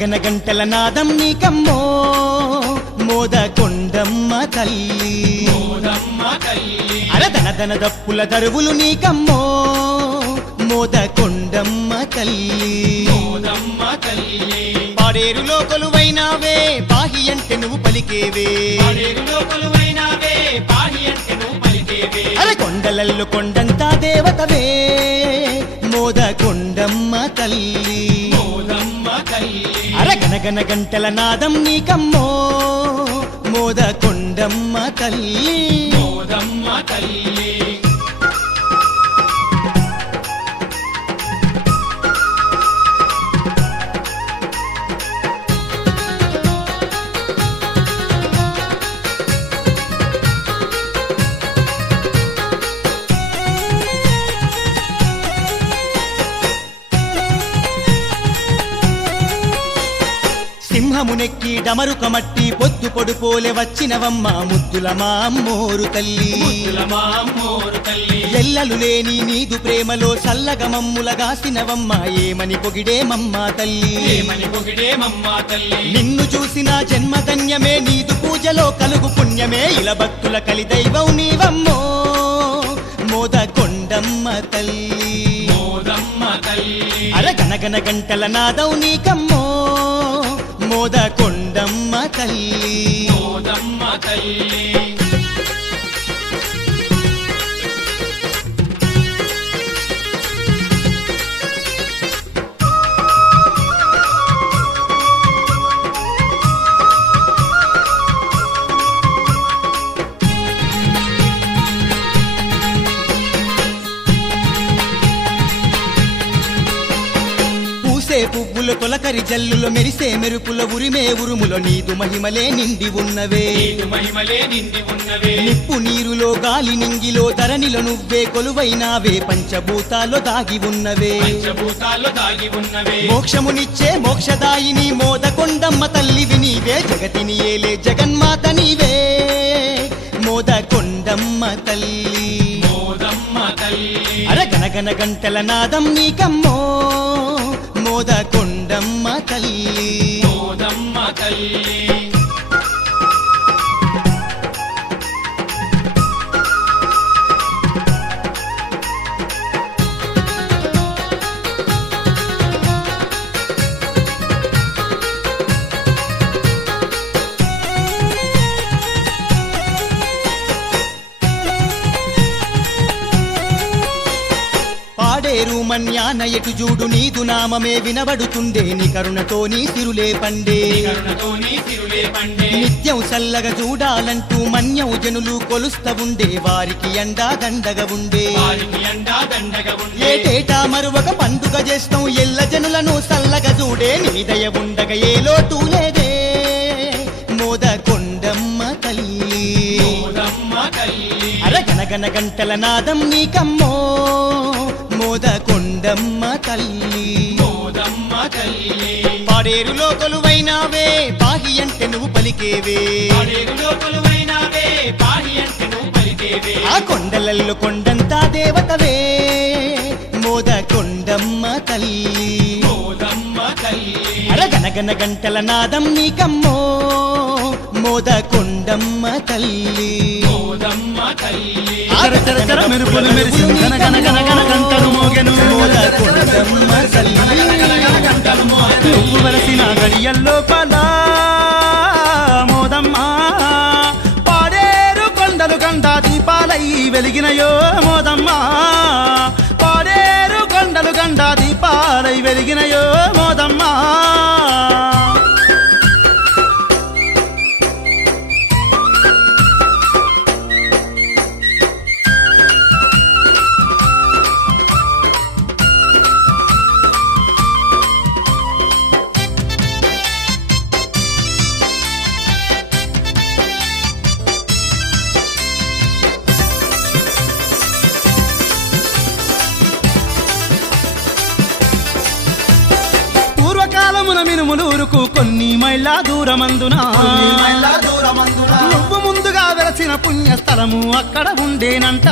గనగన గంటల నాదం నీకమ్మో మోదకొండమ్మ తల్లి అరదనదన దప్పుల దరువులు నీకమ్మో మోదకొండమ్మ తల్లి పాడేరులో కొలువైనావే పాహి అంటే నువ్వు పలికేవే అరే కొండలల్లు కొండంతా దేవతవే మోదకొండమ్మ తల్లి అరే గనగన గంటల నాదం నీకమ్మో మోదకొండమ్మ తల్లి సింహమునెక్కి డమరుకమట్టి పొద్దు పొడుపోలే వచ్చినవమ్మ ముద్దుల మా అమ్మోరు తల్లి ఎల్లలు లేని నీదు ప్రేమలో చల్లగ మమ్ములగాసినవమ్మ ఏమని పొగిడేమమ్మ తల్లి నిన్ను చూసిన జన్మధన్యమే నీదు పూజలో కలుగు పుణ్యమే ఇలా భక్తుల కలిదైవం నీవమ్మో మోదకొండమ్మ తల్లి అర గనగన గంటల నాదం నీకమ్మో మోదకొండమ్మ తల్లి పువ్వుల తొలకరి జల్లులో మెరిసే మెరుపుల ఉరిమే ఉరుములో నీదు మహిమలే నిండి ఉన్నవే నిప్పు నీరులో గాలి నింగిలో ధరణిలో నువ్వే కొలువైనావే పంచభూతాల్లో దాగి ఉన్నవే మోక్షమునిచ్చే మోక్షదాయిని మోదకొండమ్మ తల్లివి నీవే జగతిని ఏలే జగన్మాత నీవే మోదకొండమ్మ తల్లి అర గనగన గంటల నాదం నీకమ్మో మోదకొండమ్మ తల్లి పాడేరు మన్యాన ఎటు చూడు నీదు నామమే వినబడుతుండే నీ కరుణతో నీ సిరులే పండే నిత్యం చల్లగా చూడాలంటూ మన్యం జనులు కొలుస్తా ఉండే వారికి అండా దండగా ఉండే ఏటేటా మరొక పండుగ చేస్తాం ఎల్ల జనులను చల్లగా చూడే నీ దయ ఉండగా ఏ లోటు లేదే మోదకొండమ్మ తల్లి అర గనగన గంటల నాదం నీకమ్మో మోదకొండమ్మ తల్లి పాడేరులో కొలువైనావే పాహి అంటే నువ్వు పలికేవే ఆ కొండలల్లో కొండంతా దేవతవే మోదకొండమ్మ తల్లి అర గనగన గంటల నాదం నీకమ్మో మోదకొండమ్మ తల్లి మెరుపులు మెరిసి గంటలు మోగెను మోదకొండమ్మ తల్లి నువ్వు వెలసిన గడియల్లో పలా మోదమ్మ పాడేరు కొండలు గంట దీపాలై వెలిగినయో మోదమ్మ పాడేరు కొండలు గంట దీపాలై వెలిగినయో మోదమ్మ పూర్వకాలమున మినుములూరుకు కొన్ని మైళ్ళ దూరమందున నువ్వు ముందుగా వెలసిన పుణ్యస్థలము అక్కడ ఉండేనంట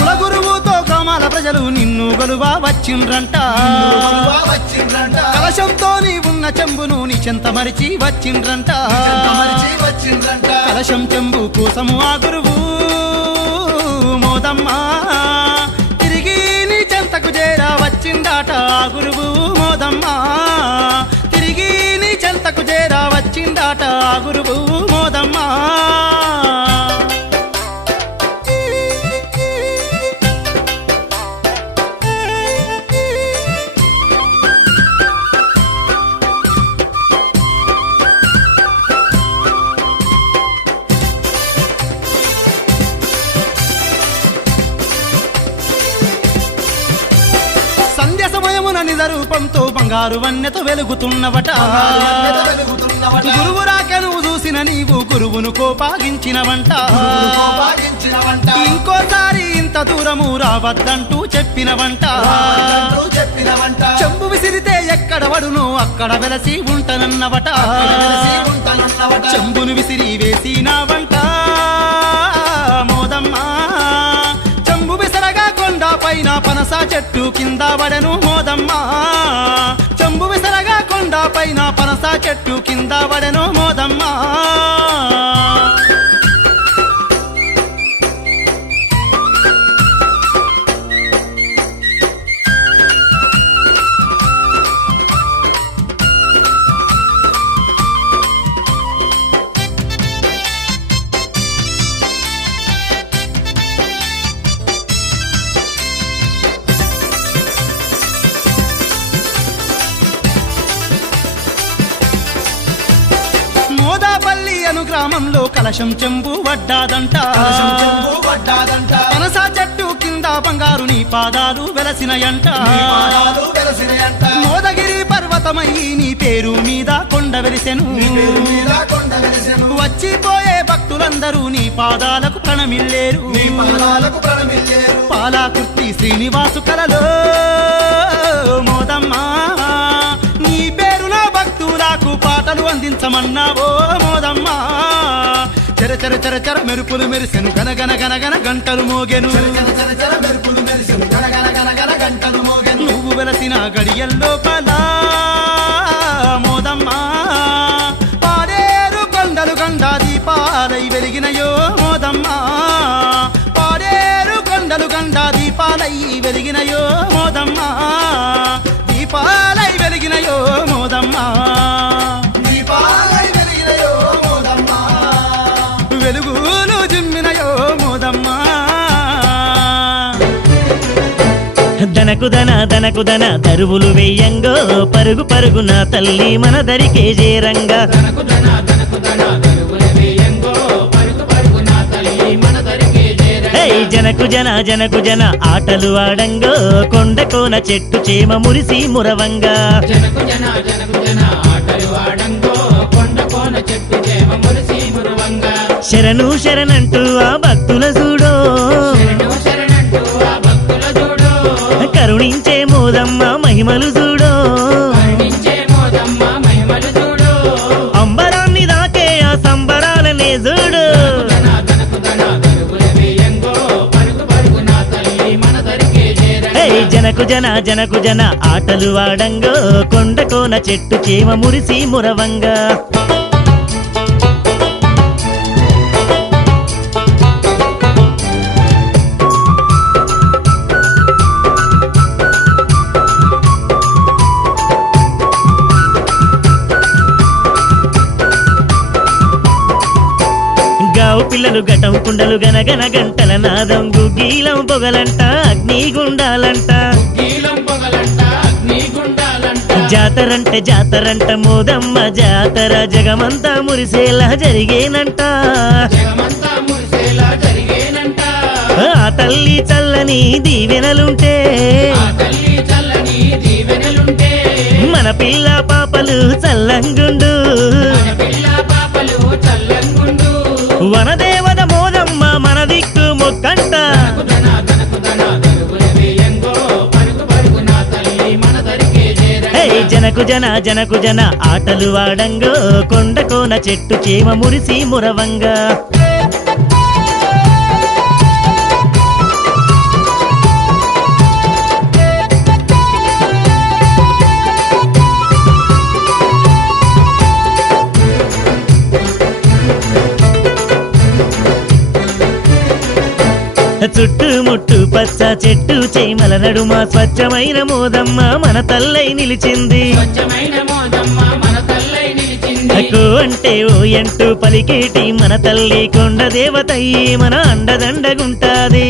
కులగురువుతో గ్రామాల ప్రజలు నిన్ను గొలువా వచ్చిండ్రంట కలశంతో నీ ఉన్న చెంబును నీ చెంత మరిచి వచ్చిండ్రంట కలశం చెంబు కోసము ఆ గురువు మోదమ్మ తిరిగి నీ చెంతకు చేరా వచ్చిందాట ఆ గురువు మోదమ్మ తిరిగి నీ చెంతకు చేరా వచ్చిందాట ఆ గురువు మోదమ్మ సంధ్య సమయమున నిజ రూపంతో బంగారు వన్నెతో వెలుగుతున్నవట గురువు రాకను చూసిన నీవు గురువును కోపాగించినవంట ఇంకోసారి ఇంత దూరము రావద్దంటూ చెప్పినవంట చెంబు విసిరితే ఎక్కడ వడును అక్కడ వెలసి ఉంటనన్నవట చెంబును విసిరి వేసినావంట మోదమ్మ చెంబు విసరగా కొండ పైన పనస చెట్టు కింద వడెను మోదమ్మ చెంబు విసరగా కొండ పైన పనస చెట్టు కింద వడెను మోదమ్మ మోదాపల్లి అను గ్రామంలో కలశం చెంబు వడ్డాదంట పనస చెట్టు కింద బంగారు నీ పాదాలు వెలసినయంట మోదగిరి పర్వతమయ్యి నీ పేరు మీద కొండ వెలిసెను వచ్చిపోయే భక్తులందరూ నీ పాదాలకు ప్రణమిల్లేరు పాలాకుర్తి శ్రీనివాసు కలలో మోదమ్మ నీ పేరున భక్తులకు పాటలు అందించమన్నావో మోదమ్మ చెర చెర చెర చెర మెరుపులు మెరిసెను గనగన గనగన గంటలు మోగెను నువ్వు వెలసిన గడియల్లో పలా మోదమ్మ పాడేరు కొండలు గండా దీపాలై వెలిగినయో మోదమ్మ పాడేరు కొండలు గండా దీపాలై వెలిగినయో మోదమ్మ దీపాలై వెలిగినయో మోదమ్మ వెలుగులు జిమ్మినయో మోదమ్మ దనకు దన దరువులు వెయ్యంగో పరుగు పరుగు నా తల్లి మన దరికే చేరంగా జనకు జన ఆటలు ఆడంగో కొండ కోన చెట్టు చేమ మురిసి మురవంగా శరణు శరణంటూ ఆ భక్తుల చూడో కరుణించే మోదమ్మ మహిమలు చూడో అంబరాన్ని దాకే ఆ సంబరాలనే చూడు జనకు జన ఆటలు ఆడంగో కొండ కోన చెట్టు చేమ మురిసి మురవంగా గావు పిల్లలు గటం కుండలు గనగన గంటల నాదం గుగీలం పొగలంట అగ్ని గుండాలంట జాతరంట మోదమ్మ జాతర జగమంతా మురిసేలా జరిగేనంట ఆ తల్లి చల్లని దీవెనలుంటే మన పిల్ల పాపలు చల్లంగుండు వనదేవత మోదమ్మ మన దిక్కు మొక్కంట జనకు జన ఆటలు ఆడంగో కొండ కోన చెట్టు చేమ మురిసి మురవంగా చుట్టుముట్టు పచ్చ చెట్టు చేమల నడుమ స్వచ్ఛమైన మోదమ్మ మన తల్లై నిలిచింది అక్కో అంటే ఓ ఎంటూ పలికేటి మన తల్లి కొండ దేవతయ్యి మన అండదండగుంటాది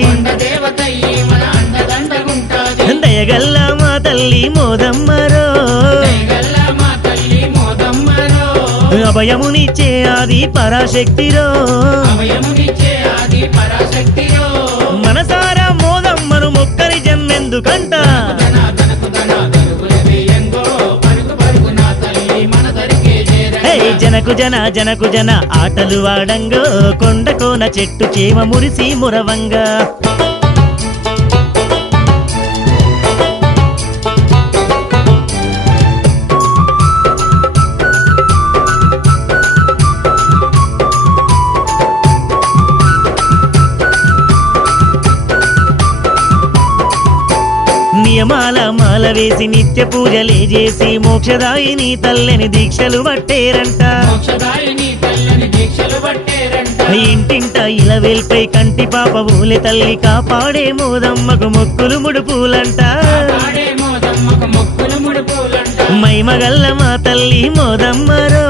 దయగల్ల మా తల్లి మోదమ్మరో అభయమునిచ్చే ఆది పరాశక్తిరో మనసారా మోదమ్మను మొక్కని జమ్మెందుకంట జనకు జన ఆటలు వాడంగో కొండ కోన చెట్టు చేమ మురిసి మురవంగా నియమాల మాల వేసి నిత్య పూజలే చేసి మోక్షదాయిని తల్లిని దీక్షలు పట్టేరంట ఇంటింట ఇలవేల్పై కంటి పాప ఊలె తల్లి కాపాడే మోదమ్మకు మొక్కులు ముడుపులంట మైమగల్ల మా తల్లి మోదమ్మరో